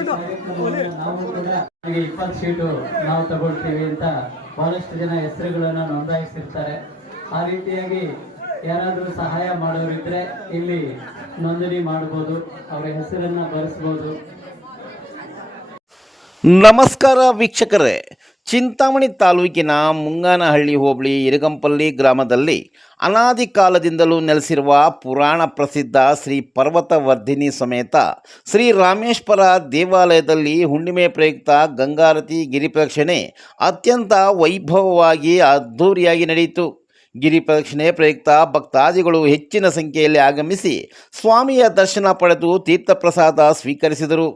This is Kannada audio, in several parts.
ನಾವು ಕೂಡ 20 ಸೀಟು ನಾವು ತಗೊಳ್ತೀವಿ ಅಂತ ಬಹಳಷ್ಟು ಜನ ಹೆಸರುಗಳನ್ನು ನೋಂದಾಯಿಸಿರ್ತಾರೆ. ಆ ರೀತಿಯಾಗಿ ಯಾರಾದರೂ ಸಹಾಯ ಮಾಡೋರಿದ್ರೆ ಇಲ್ಲಿ ನೋಂದಣಿ ಮಾಡಬಹುದು, ಅವರ ಹೆಸರನ್ನು ಬರೆಸಬಹುದು. ನಮಸ್ಕಾರ ವೀಕ್ಷಕರೇ, ಚಿಂತಾಮಣಿ ತಾಲೂಕಿನ ಮುಂಗಾನಹಳ್ಳಿ ಹೋಬಳಿ ಇರಗಂಪಲ್ಲಿ ಗ್ರಾಮದಲ್ಲಿ ಅನಾದಿ ಕಾಲದಿಂದಲೂ ನೆಲೆಸಿರುವ ಪುರಾಣ ಪ್ರಸಿದ್ಧ ಶ್ರೀ ಪರ್ವತವರ್ಧಿನಿ ಸಮೇತ ಶ್ರೀ ರಾಮೇಶ್ವರ ದೇವಾಲಯದಲ್ಲಿ ಹುಣ್ಣಿಮೆ ಪ್ರಯುಕ್ತ ಗಂಗಾರತಿ ಗಿರಿಪ್ರದಕ್ಷಿಣೆ ಅತ್ಯಂತ ವೈಭವವಾಗಿ ಅದ್ಧೂರಿಯಾಗಿ ನಡೆಯಿತು. ಗಿರಿ ಪ್ರದಕ್ಷಿಣೆ ಪ್ರಯುಕ್ತ ಭಕ್ತಾದಿಗಳು ಹೆಚ್ಚಿನ ಸಂಖ್ಯೆಯಲ್ಲಿ ಆಗಮಿಸಿ ಸ್ವಾಮಿಯ ದರ್ಶನ ಪಡೆದು ತೀರ್ಥಪ್ರಸಾದ ಸ್ವೀಕರಿಸಿದರು.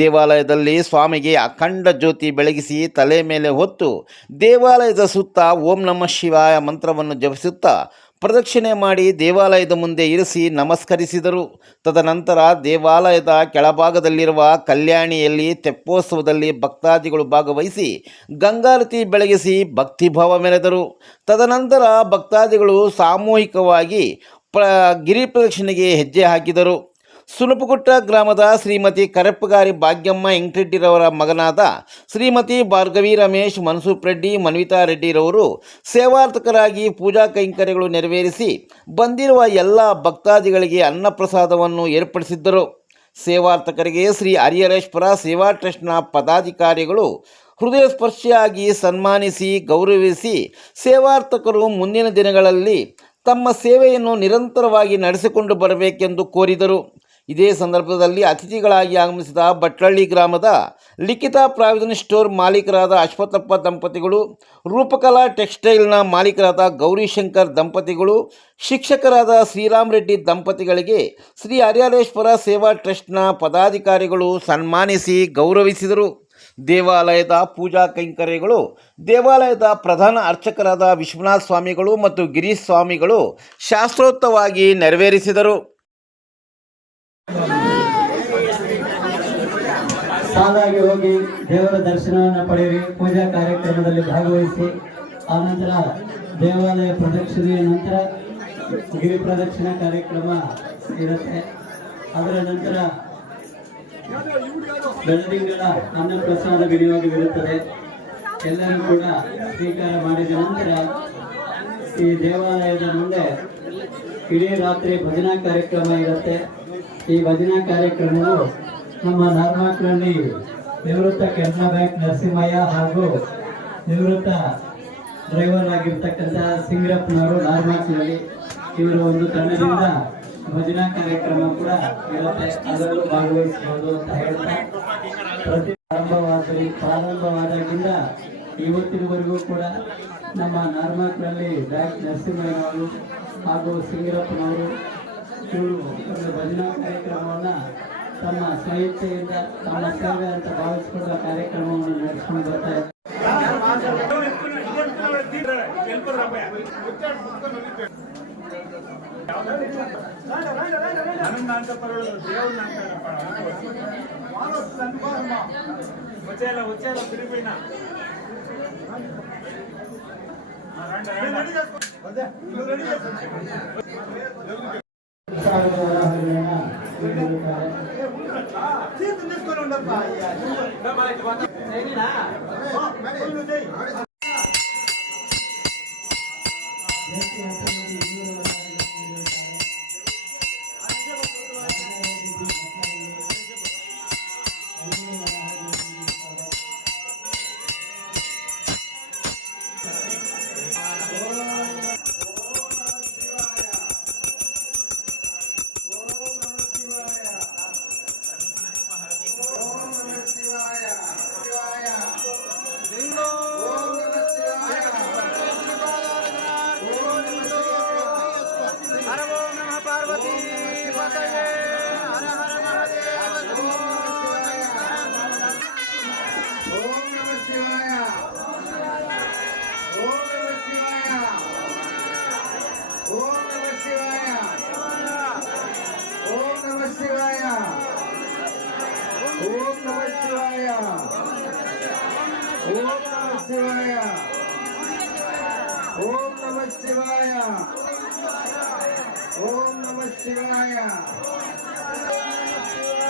ದೇವಾಲಯದಲ್ಲಿ ಸ್ವಾಮಿಗೆ ಅಖಂಡ ಜ್ಯೋತಿ ಬೆಳಗಿಸಿ ತಲೆ ಮೇಲೆ ಹೊತ್ತು ದೇವಾಲಯದ ಸುತ್ತ ಓಂ ನಮಃ ಶಿವಾಯ ಮಂತ್ರವನ್ನು ಜಪಿಸುತ್ತಾ ಪ್ರದಕ್ಷಿಣೆ ಮಾಡಿ ದೇವಾಲಯದ ಮುಂದೆ ಇರಿಸಿ ನಮಸ್ಕರಿಸಿದರು. ತದನಂತರ ದೇವಾಲಯದ ಕೆಳಭಾಗದಲ್ಲಿರುವ ಕಲ್ಯಾಣಿಯಲ್ಲಿ ತೆಪ್ಪೋತ್ಸವದಲ್ಲಿ ಭಕ್ತಾದಿಗಳು ಭಾಗವಹಿಸಿ ಗಂಗಾರತಿ ಬೆಳಗಿಸಿ ಭಕ್ತಿಭಾವ ಮೆರೆದರು. ತದನಂತರ ಭಕ್ತಾದಿಗಳು ಸಾಮೂಹಿಕವಾಗಿ ಗಿರಿ ಪ್ರದಕ್ಷಿಣೆಗೆ ಹೆಜ್ಜೆ ಹಾಕಿದರು. ಸುಲಪುಗುಟ್ಟ ಗ್ರಾಮದ ಶ್ರೀಮತಿ ಕರೆಪ್ಪಗಾರಿ ಭಾಗ್ಯಮ್ಮ ಎಂಕರೆಡ್ಡಿರವರ ಮಗನಾದ ಶ್ರೀಮತಿ ಭಾರ್ಗವಿ ರಮೇಶ್ ಮನ್ಸೂಪ್ ರೆಡ್ಡಿ ಮನ್ವಿತಾ ರೆಡ್ಡಿರವರು ಸೇವಾರ್ಥಕರಾಗಿ ಪೂಜಾ ಕೈಂಕರ್ಯಗಳು ನೆರವೇರಿಸಿ ಬಂದಿರುವ ಎಲ್ಲ ಭಕ್ತಾದಿಗಳಿಗೆ ಅನ್ನಪ್ರಸಾದವನ್ನು ಏರ್ಪಡಿಸಿದ್ದರು. ಸೇವಾರ್ಥಕರಿಗೆ ಶ್ರೀ ಹರಿಹರೇಶ್ವರ ಸೇವಾ ಟ್ರಸ್ಟ್ನ ಪದಾಧಿಕಾರಿಗಳು ಹೃದಯ ಸ್ಪರ್ಶಿಯಾಗಿ ಸನ್ಮಾನಿಸಿ ಗೌರವಿಸಿ ಸೇವಾರ್ಥಕರು ಮುಂದಿನ ದಿನಗಳಲ್ಲಿ ತಮ್ಮ ಸೇವೆಯನ್ನು ನಿರಂತರವಾಗಿ ನಡೆಸಿಕೊಂಡು ಬರಬೇಕೆಂದು ಕೋರಿದರು. ಇದೇ ಸಂದರ್ಭದಲ್ಲಿ ಅತಿಥಿಗಳಾಗಿ ಆಗಮಿಸಿದ ಭಟ್ಲಳ್ಳಿ ಗ್ರಾಮದ ಲಿಖಿತಾ ಪ್ರಾವಿಷನ್ ಸ್ಟೋರ್ ಮಾಲೀಕರಾದ ಅಶ್ವತ್ಥಪ್ಪ ದಂಪತಿಗಳು, ರೂಪಕಲಾ ಟೆಕ್ಸ್ಟೈಲ್ನ ಮಾಲೀಕರಾದ ಗೌರಿಶಂಕರ್ ದಂಪತಿಗಳು, ಶಿಕ್ಷಕರಾದ ಶ್ರೀರಾಮ್ ರೆಡ್ಡಿ ದಂಪತಿಗಳಿಗೆ ಶ್ರೀ ಹರಿಹರೇಶ್ವರ ಸೇವಾ ಟ್ರಸ್ಟ್ನ ಪದಾಧಿಕಾರಿಗಳು ಸನ್ಮಾನಿಸಿ ಗೌರವಿಸಿದರು. ದೇವಾಲಯದ ಪೂಜಾ ಕೈಂಕರ್ಯಗಳು ದೇವಾಲಯದ ಪ್ರಧಾನ ಅರ್ಚಕರಾದ ವಿಶ್ವನಾಥ ಸ್ವಾಮಿಗಳು ಮತ್ತು ಗಿರೀಶ್ ಸ್ವಾಮಿಗಳು ಶಾಸ್ತ್ರೋಕ್ತವಾಗಿ ನೆರವೇರಿಸಿದರು. ಸಾಲಾಗಿ ಹೋಗಿ ದೇವರ ದರ್ಶನವನ್ನು ಪಡೆಯಿರಿ, ಪೂಜಾ ಕಾರ್ಯಕ್ರಮದಲ್ಲಿ ಭಾಗವಹಿಸಿ. ಆನಂತರ ದೇವಾಲಯ ಪ್ರದಕ್ಷಿಣೆಯ ನಂತರ ಗಿರಿ ಪ್ರದಕ್ಷಿಣೆ ಕಾರ್ಯಕ್ರಮ ಇರುತ್ತೆ. ಅದರ ನಂತರ ಬೆಳದಿಂಗಳ ಅನ್ನಪ್ರಸಾದ ವಿನಿಯೋಗವಿರುತ್ತದೆ. ಎಲ್ಲರೂ ಕೂಡ ಸ್ವೀಕಾರ ಮಾಡಿದ ನಂತರ ಈ ದೇವಾಲಯದ ಮುಂದೆ ಇಡೀ ರಾತ್ರಿ ಭಜನಾ ಕಾರ್ಯಕ್ರಮ ಇರುತ್ತೆ. ಈ ಭಜನಾ ಕಾರ್ಯಕ್ರಮವು ನಮ್ಮ ನಾರ್ಮಾಕ್ನಲ್ಲಿ ನಿವೃತ್ತ ಕೆನರಾ ಬ್ಯಾಂಕ್ ನರಸಿಂಹಯ್ಯ ಹಾಗೂ ನಿವೃತ್ತ ಡ್ರೈವರ್ ಆಗಿರ್ತಕ್ಕಂಥ ಸಿಂಗರಪ್ಪನವರು ನಾರ್ಮಾಕ್ನಲ್ಲಿ ಇವರು ಒಂದು ತಂಡದಿಂದ ಭಜನಾ ಕಾರ್ಯಕ್ರಮ ಕೂಡ ಇರುತ್ತೆ, ಅದರಲ್ಲೂ ಭಾಗವಹಿಸಬಹುದು ಅಂತ ಹೇಳ್ತಾ ಪ್ರತಿ ಪ್ರಾರಂಭವಾದಾಗಿಂದ ಇವತ್ತಿನವರೆಗೂ ಕೂಡ ನಮ್ಮ ನಾರ್ಮಾಕ್ನಲ್ಲಿ ಬ್ಯಾಂಕ್ ನರಸಿಂಹಯ್ಯನವರು ಹಾಗೂ ಸಿಂಗರಪ್ಪನವರು ಇವರು ಒಂದು ಭಜನಾ ಕಾರ್ಯಕ್ರಮವನ್ನು ತಮ್ಮ ಸ್ವಇಚ್ಛೆಯಿಂದ ತಮ್ಮ ಸೇವೆ ಅಂತ ಭಾವಿಸಿಕೊಂಡ ಕಾರ್ಯಕ್ರಮವನ್ನು ನಡೆಸಿಕೊಂಡು ಬರ್ತಾ ಇದ್ದಾರೆ.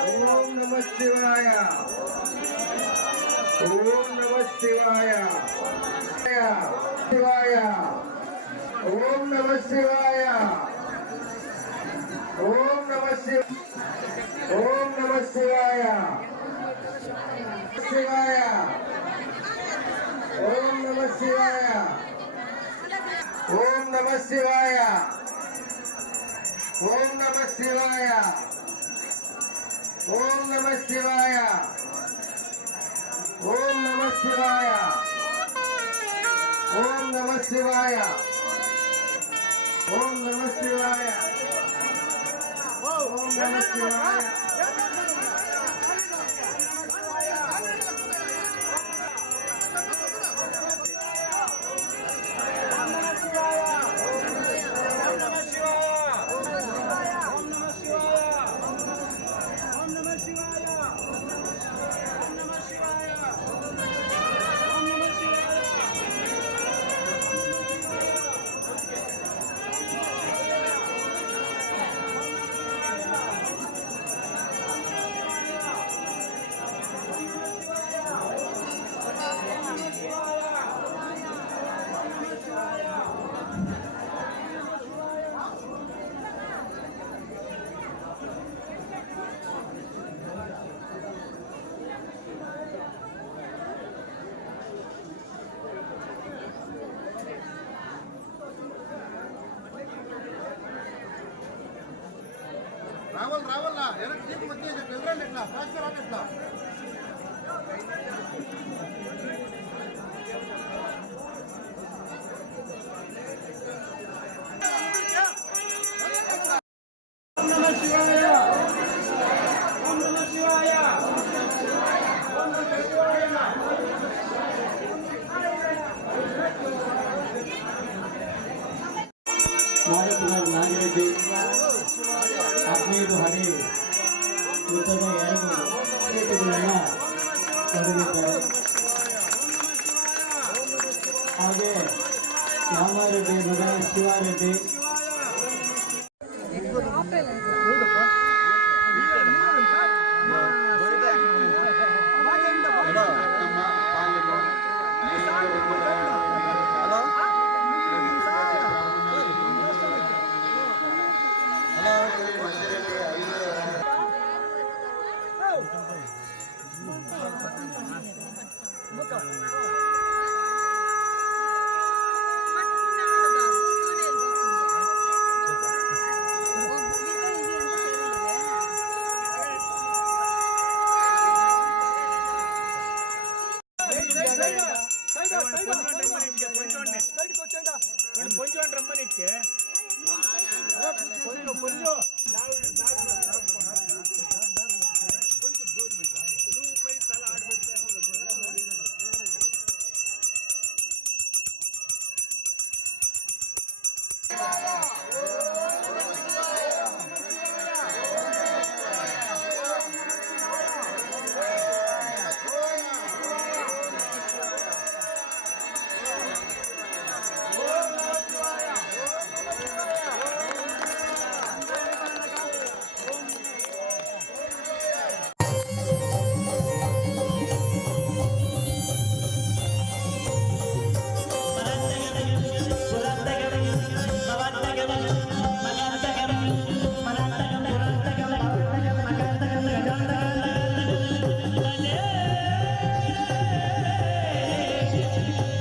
ಓಂ ನಮಃ ಶಿವಾಯ ಓಂ ನಮಃ ಶಿವಾಯ ಶಿವಾಯ ಓಂ ನಮಃ ಶಿವಾಯ ಓಂ ನಮಃ ಶಿವ ಓಂ ನಮಃ ಶಿವಾಯ ಶಿವಾಯ ಓಂ ನಮಃ ಶಿವಾಯ ಓಂ ನಮಃ ಶಿವಾಯ ಓಂ ನಮಃ ಶಿವಾಯ ಓಂ ನಮಃ ಶಿವಾಯ ಓಂ ನಮಃ ಶಿವಾಯ ಓಂ ನಮಃ ಶಿವಾಯ ಓಂ ನಮಃ ಶಿವಾಯ ಓಂ ನಮಃ ಶಿವಾಯ रावल ना यार ठीक मत ये पेपर लिखना फास्ट करा लिखना ओम नमः शिवाय ओम नमः शिवाय ओम नमः शिवाय ನಾಯಕರಾದ ನಾಗರೆಡ್ಡಿ 15 ಹಡಿ ಉತ್ತದ 2 ಪ್ಲೇಟ್ಗಳನ್ನು ಹೊರಡಿದ್ದಾರೆ. ಹಾಗೆ ರಾಮಾರೆಡ್ಡಿ ಮಗ ಶಿವಾರೆಡ್ಡಿ కొంచెం రమ్మనిచ్చే కొంచెం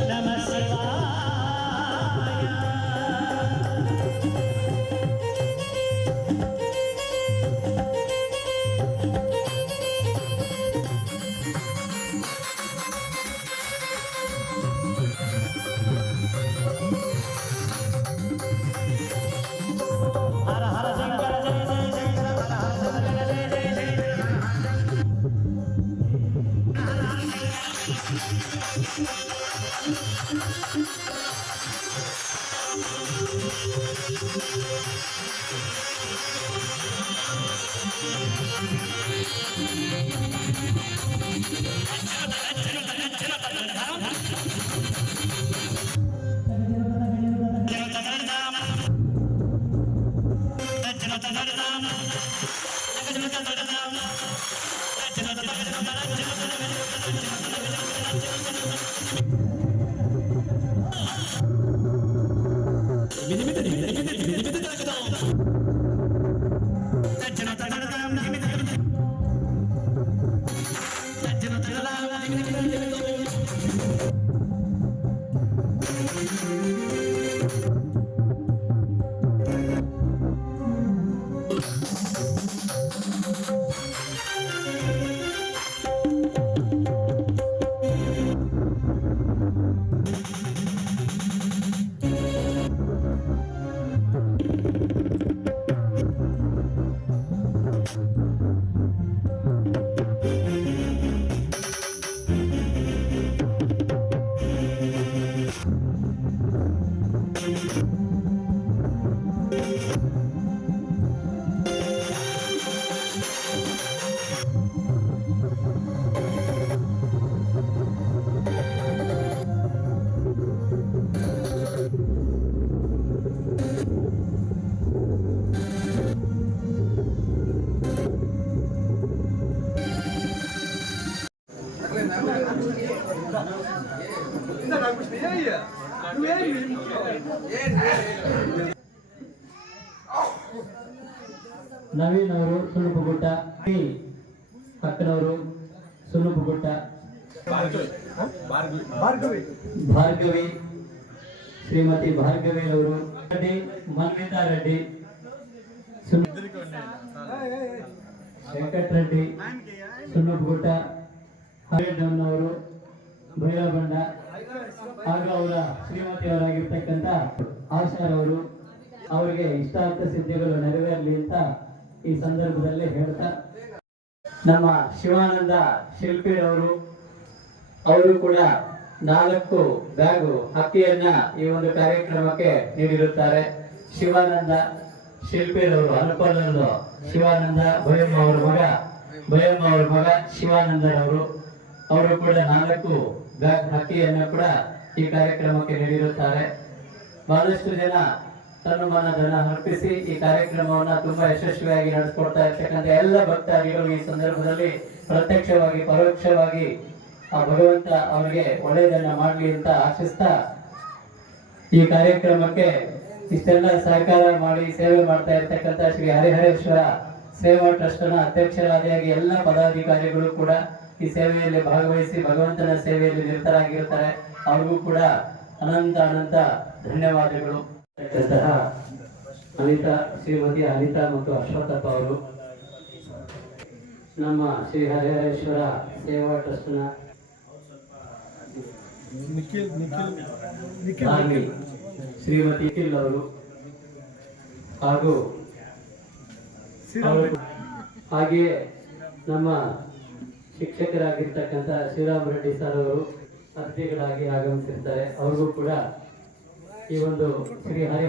Jana ನವೀನ್ ಅವರು ಸುಣ್ಣಪುಗುಟ್ಟ, ಅಕ್ಕನವರು ಸುಣ್ಣಪುಗುಟ್ಟ, ಭಾರ್ಗವಿ ಶ್ರೀಮತಿ ಭಾರ್ಗವಿ ಅವರು ರೆಡ್ಡಿ, ಮನ್ವಿತಾ ರೆಡ್ಡಿ, ವೆಂಕಟರೆಡ್ಡಿ ಸುಣ್ಣಪುಗುಟ್ಟ, ಹರಿಯಣ್ಣನವರು ಭೈರಬಂಡ ಹಾಗೂ ಅವರ ಶ್ರೀಮತಿಯವರಾಗಿರ್ತಕ್ಕಂಥ ಆಶಾರವರು ಅವರಿಗೆ ಇಷ್ಟಾರ್ಥ ಸಿದ್ಧಿಗಳು ನೆರವೇರಲಿ ಅಂತ ಈ ಸಂದರ್ಭದಲ್ಲಿ ಹೇಳ್ತಾ, ನಮ್ಮ ಶಿವಾನಂದ ಶಿಲ್ಪಿರವರು ಅವರು ಕೂಡ 4 ಬ್ಯಾಗು ಅಕ್ಕಿಯನ್ನ ಈ ಒಂದು ಕಾರ್ಯಕ್ರಮಕ್ಕೆ ನೀಡಿರುತ್ತಾರೆ. ಶಿವಾನಂದ ಶಿಲ್ಪಿರವರು ಹರಪಲ್ಲೂರು ಶಿವಾನಂದ ಭಯಮ್ಮ ಅವರ ಮಗ ಶಿವಾನಂದರವರು ಅವರು ಕೂಡ 4 ಬ್ಯಾಗ್ ಅಕ್ಕಿಯನ್ನು ಕೂಡ ಈ ಕಾರ್ಯಕ್ರಮಕ್ಕೆ ನೀಡಿರುತ್ತಾರೆ. ಬಹಳಷ್ಟು ಜನ ತನ್ನ ಧನ ಅರ್ಪಿಸಿ ಈ ಕಾರ್ಯಕ್ರಮವನ್ನ ತುಂಬಾ ಯಶಸ್ವಿಯಾಗಿ ನಡೆಸಿಕೊಡ್ತಾ ಇರ್ತಕ್ಕಂಥ ಎಲ್ಲ ಭಕ್ತಾದಿಗಳು ಈ ಸಂದರ್ಭದಲ್ಲಿ ಪ್ರತ್ಯಕ್ಷವಾಗಿ ಪರೋಕ್ಷವಾಗಿ ಆ ಭಗವಂತ ಅವರಿಗೆ ಒಳ್ಳೆಯದನ್ನ ಮಾಡಲಿ ಅಂತ ಆಶಿಸ್ತಾ, ಈ ಕಾರ್ಯಕ್ರಮಕ್ಕೆ ಇಷ್ಟೆಲ್ಲ ಸಹಕಾರ ಮಾಡಿ ಸೇವೆ ಮಾಡ್ತಾ ಇರ್ತಕ್ಕಂಥ ಶ್ರೀ ಹರಿಹರೇಶ್ವರ ಸೇವಾ ಟ್ರಸ್ಟ್ನ ಅಧ್ಯಕ್ಷರಾದಿಯಾಗಿ ಎಲ್ಲ ಪದಾಧಿಕಾರಿಗಳು ಕೂಡ ಈ ಸೇವೆಯಲ್ಲಿ ಭಾಗವಹಿಸಿ ಭಗವಂತನ ಸೇವೆಯಲ್ಲಿ ನಿರತರಾಗಿರುತ್ತಾರೆ. ಅವ್ರಿಗೂ ಕೂಡ ಅನಂತ ಧನ್ಯವಾದಗಳು. ಅನಿತಾ, ಶ್ರೀಮತಿ ಅನಿತಾ ಮತ್ತು ಅಶ್ವತ್ಥಪ್ಪ ಅವರು ನಮ್ಮ ಶ್ರೀ ಹರಿಹರೇಶ್ವರ ಸೇವಾ ಟ್ರಸ್ಟ್ನ ಶ್ರೀಮತಿ ನಿಖಿಲ್ ಅವರು ಹಾಗೂ ಹಾಗೆಯೇ ನಮ್ಮ ಶಿಕ್ಷಕರಾಗಿರ್ತಕ್ಕಂಥ ಶ್ರೀರಾಮ್ ರೆಡ್ಡಿ ಸರ್ ಅವರು ಅತಿಥಿಗಳಾಗಿ ಆಗಮಿಸಿರ್ತಾರೆ. ಅವ್ರಿಗೂ ಕೂಡ ಈ ಒಂದು ಶ್ರೀ ಹರಿ